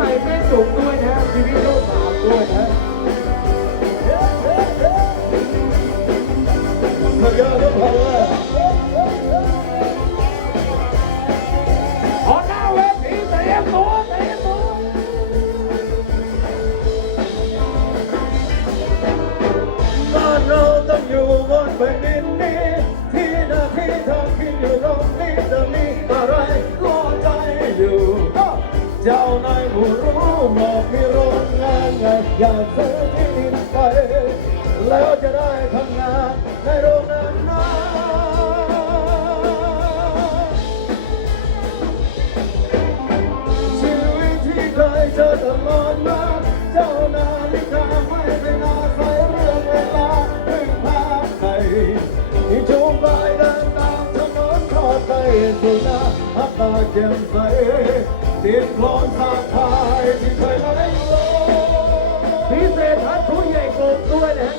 ไปแม่สูงด้วยนะชีวิตลูกสาวด้วยนะเยอะทุกคนเลยขอหน้าเวทีเตะตัวเตะตัวบ้านเราต้องอยู่บนแผ่นดิน เจ้านายผู้รู้บอกมีโรงงานไงอยากซื้อที่ดินไป แล้วจะได้ทำงานในโรงงานนั้นชีวิตที่เคยเจอตลอดมาเจ้านาฬิกาไม่เป็นอาศัยเรื่องเวลาพึ่งพาใครที่จูงไปเดินตามถนนทอดไปสู่หน้าอากาศแจ่มใส ติดร้อนทางพายที่เคยมาได้ลงพิเศษทัดผู้ใหญ่โกงด้วยนะฮะ